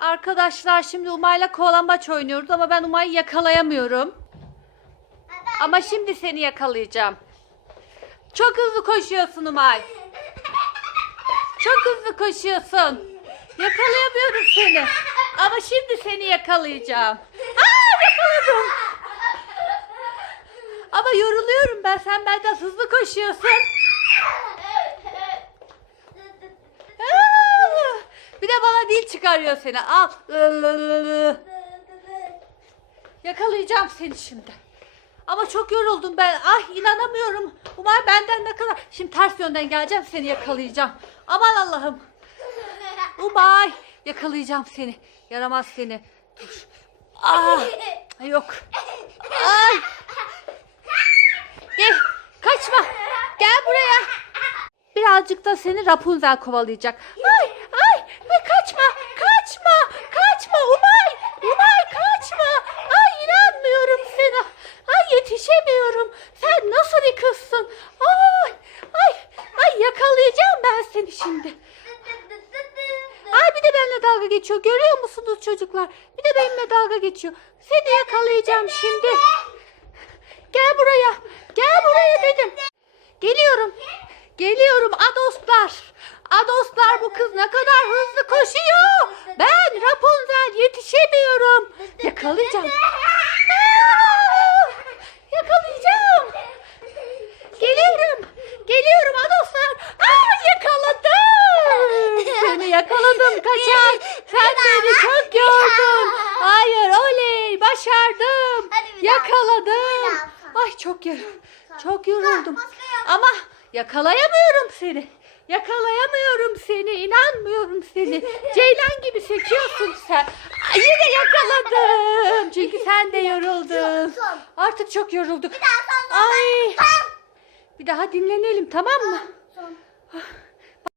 Arkadaşlar şimdi Umay'la kovalambaç oynuyoruz ama ben Umay'ı yakalayamıyorum. Ama şimdi seni yakalayacağım. Çok hızlı koşuyorsun Umay. Çok hızlı koşuyorsun. Yakalayamıyorum seni. Ama şimdi seni yakalayacağım. Aa yakaladım. Ama yoruluyorum ben. Sen benden hızlı koşuyorsun. Aa! Bir dil çıkarıyor seni. Al. Yakalayacağım seni şimdi. Ama çok yoruldum ben. Ay inanamıyorum. Umay benden ne kadar. Şimdi ters yönden geleceğim seni yakalayacağım. Aman Allah'ım. Umay yakalayacağım seni. Yaramaz seni. Dur. Ah. Yok. Ay. Gel. Kaçma. Gel buraya. Birazcık da seni Rapunzel kovalayacak. Ay ay ay kaçma kaçma kaçma Umay Umay kaçma. Ay inanmıyorum sana. Ay yetişemiyorum. Sen nasıl bir kızsın? Ay ay ay yakalayacağım ben seni şimdi. Ay bir de benimle dalga geçiyor. Görüyor musunuz çocuklar? Bir de benimle dalga geçiyor. Seni yakalayacağım şimdi. Gel buraya. Gel buraya dedim. Geliyorum. Geliyorum Adoslar. Adoslar bu kız ne kadar hızlı koşuyor. Ben Rapunzel yetişemiyorum. Yakalayacağım. Aa! Yakalayacağım. Geliyorum. Geliyorum Adoslar. Aa, yakaladım. Seni yakaladım kaçar. Sen beni çok yordun. Hayır oley başardım. Yakaladım. Ay çok yoruldum. Çok yoruldum. Ama yakalayamıyorum seni. Yakalayamıyorum seni. İnanmıyorum seni. Ceylan gibi sekiyorsun sen. Ay, yine yakaladım. Çünkü sen de yoruldun. Artık çok yorulduk. Ay. Bir daha dinlenelim tamam mı? Son.